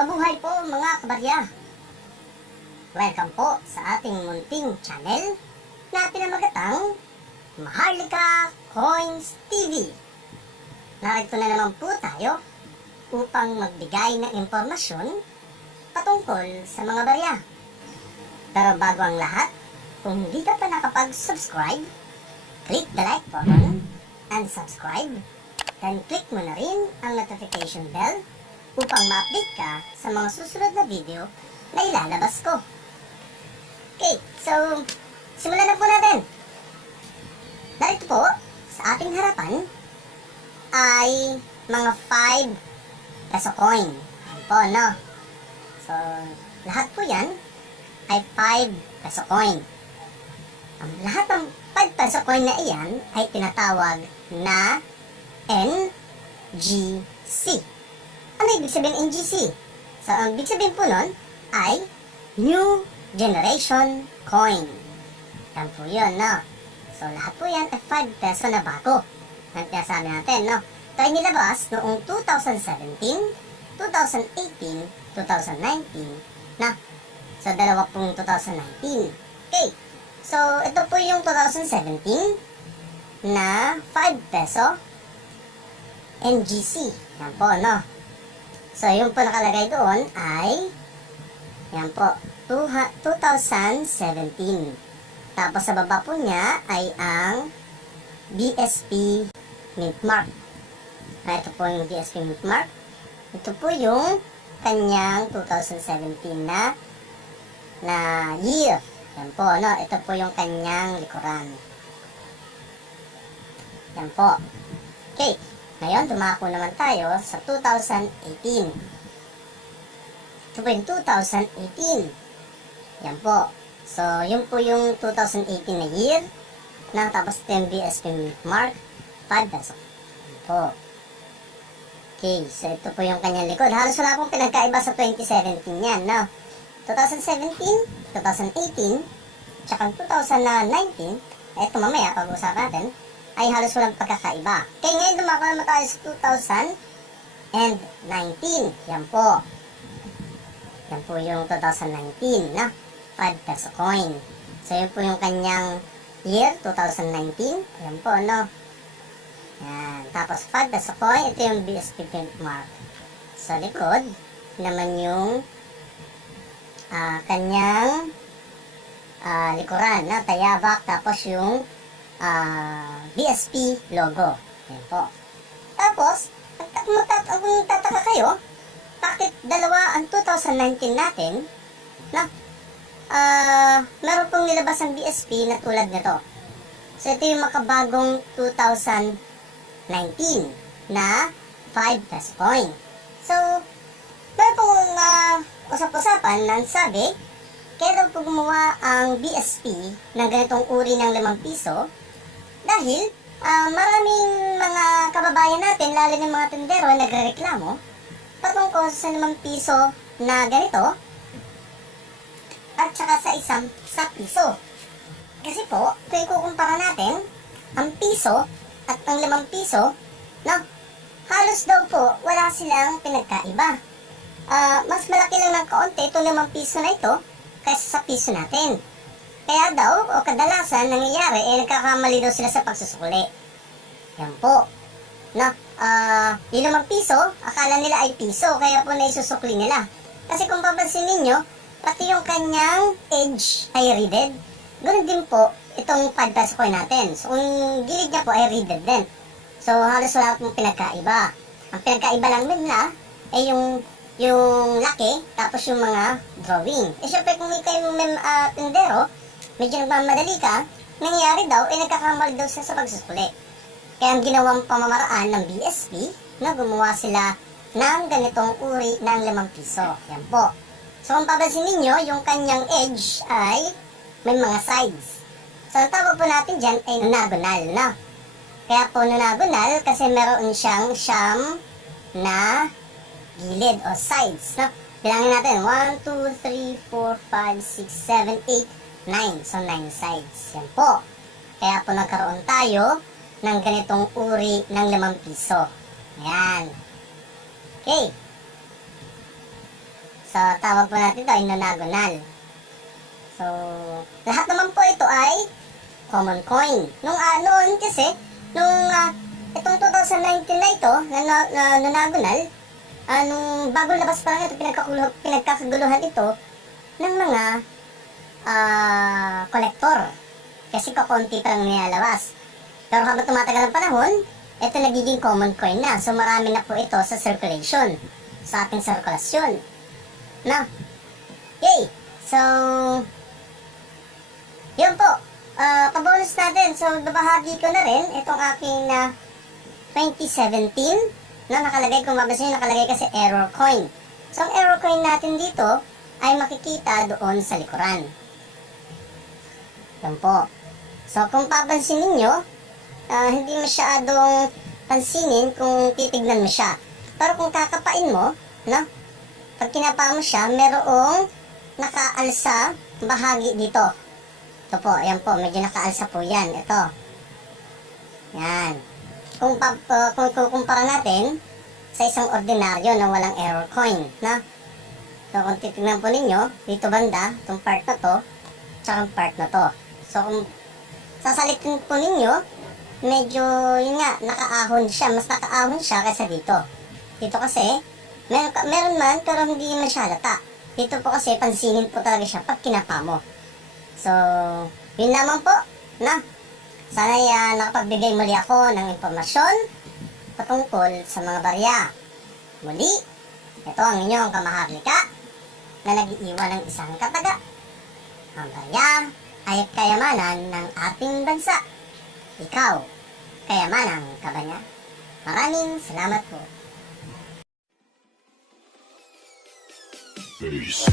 Mabuhay po mga kabarya! Welcome po sa ating munting channel na pinamagatang Maharlika Coins TV. Narito na naman po tayo upang magbigay ng impormasyon patungkol sa mga barya. Pero bago ang lahat, kung hindi ka pa nakapag-subscribe, click the like button and subscribe. Then click mo na rin ang notification bell upang ma-update ka sa mga susunod na video na ilalabas ko. Okay, so simulan na po natin. Narito po sa ating harapan ay mga 5 peso coin. Ayan po, no? So, lahat po yan ay 5 peso coin. Ang lahat ng 5 peso coin na iyan ay tinatawag na NGC. Ano ibig sabihin NGC? So, ang ibig sabihin po nun ay New Generation Coin. Yan po yun, no? So, lahat po yan ay 5 peso na bago. Ang sabi natin, no? Ito ay nilabas noong 2017, 2018, 2019, na? So, dalawa pong 2019. Okay. So, ito po yung 2017 na 5 peso NGC. Yan po, no? So, yung po nakalagay doon ay yan po, 2017. Tapos sa baba po niya ay ang BSP Mint Mark. Ito po yung BSP Mint Mark. Ito po yung kanyang 2017 na year. Yan po, no? Ito po yung kanyang likuran. Yan po. Okay. Ngayon, dumako naman tayo sa 2018. Ito po yung 2018. Yan po. So, yun po yung 2018 na year. Tapos ito yung BSP Mint Mark, 5 peso. Yan po. Okay, so ito po yung kanyang likod. Halos wala pong pinagkaiba sa 2017 yan, no? 2017, 2018, tsaka 2019, ito mamaya, pag-usapan natin, ay halos walang pagkakaiba. Kaya ngayon dumako naman tayo sa 2019. Yan po. Yan po yung 2019 na 5 peso coin. So yun po yung kanyang year, 2019. Yan po, no? Yan. Tapos 5 peso coin, ito yung BSP Mint Mark. Sa likod naman yung kanyang likuran na tayabak, tapos yung BSP logo. Yan po. Tapos, kung tataka kayo, bakit dalawa ang 2019 natin na meron pong nilabas ang BSP na tulad nito. So, ito yung makabagong 2019 na 5 peso coin. So, meron pong usap-usapan na sabi, kaya daw po gumawa ang BSP ng ganitong uri ng 5 piso dahil maraming mga kababayan natin, lalo ng mga tindero, nagrereklamo patungkol sa 5 piso na ganito at saka sa piso. Kasi po, kung ikukumpara natin ang piso at ang 5 piso, no, halos daw po wala silang pinagkaiba. Mas malaki lang ng kaunti itong 5 piso na ito kaysa sa piso natin. Kaya daw, o kadalasan, nangyayari, nagkakamali daw sila sa pagsusukli. Yan po. Na, yung 5 piso, akala nila ay piso, kaya po naisusukli nila. Kasi kung papansin ninyo, pati yung kanyang edge ay reeded. Ganun din po, itong 5 peso coin natin. So, kung gilid niya po ay reeded din. So, halos wala pong pinagkaiba. Ang pinagkaiba lang nila ay yung laki, tapos yung mga drawing. Syempre, kung ikaw yung tindero, medyo nagmamadali ka, nangyari daw, nagkakamali daw siya sa pagsusuli. Kaya ang ginawang pamamaraan ng BSP, na gumawa sila ng ganitong uri ng 5 piso. Yan po. So, kung papansin ninyo, yung kanyang edge ay may mga sides. So, ang tawag po natin dyan ay nonagonal, no? Kaya po nonagonal kasi meron siyang siyam na gilid o sides, no? Bilangin natin, 1, 2, 3, 4, 5, 6, 7, 8, 9. So, 9 sides. Yan po. Kaya po nagkaroon tayo ng ganitong uri ng 5 piso. Ayan. Okay. So, tawag po natin ito ay nonagonal. So, lahat naman po ito ay common coin. Noon kasi, itong 2019 na ito, na nonagonal, nung bagong labas pa lang ito, pinagkakaguluhan ito ng mga kolektor. Kasi kakunti pa lang nilalabas. Pero habang tumatagal ang panahon, ito nagiging common coin na. So marami na po ito sa circulation, sa ating sirkulasyon. Na? Yay! So, yun po. Pabonus natin. So, babahagi ko na rin itong aking 2017 na nakalagay, kung mabasin nyo, nakalagay kasi error coin. So, ang error coin natin dito ay makikita doon sa likuran. Yan po. So, kung papansin ninyo, hindi masyadong pansinin kung titignan mo siya. Pero kung kakapain mo, no? Pag kinapa mo siya, merong nakaalsa bahagi dito. Ito po, ayan po, medyo nakaalsa po yan. Ito. Yan. Kung kukumpara natin sa isang ordinaryo na walang error coin, na? So, kung titignan po ninyo, dito banda, itong part na to, tsaka part na to. So, kung sasalitin po ninyo, medyo, yun nga, nakaahon siya. Mas nakaahon siya kaysa dito. Dito kasi, meron man, pero hindi masyalata. Dito po kasi, pansinin po talaga siya pag kinapa mo. So, yun lamang po, na? Sana'y nakapagbigay muli ako ng impormasyon patungkol sa mga barya. Muli, ito ang inyong kamaharlika na nag-iiwan ng isang kataga. Ang barya ay kayamanan ng ating bansa. Ikaw, kayamanan ka ba niya? Maraming salamat po. Peace.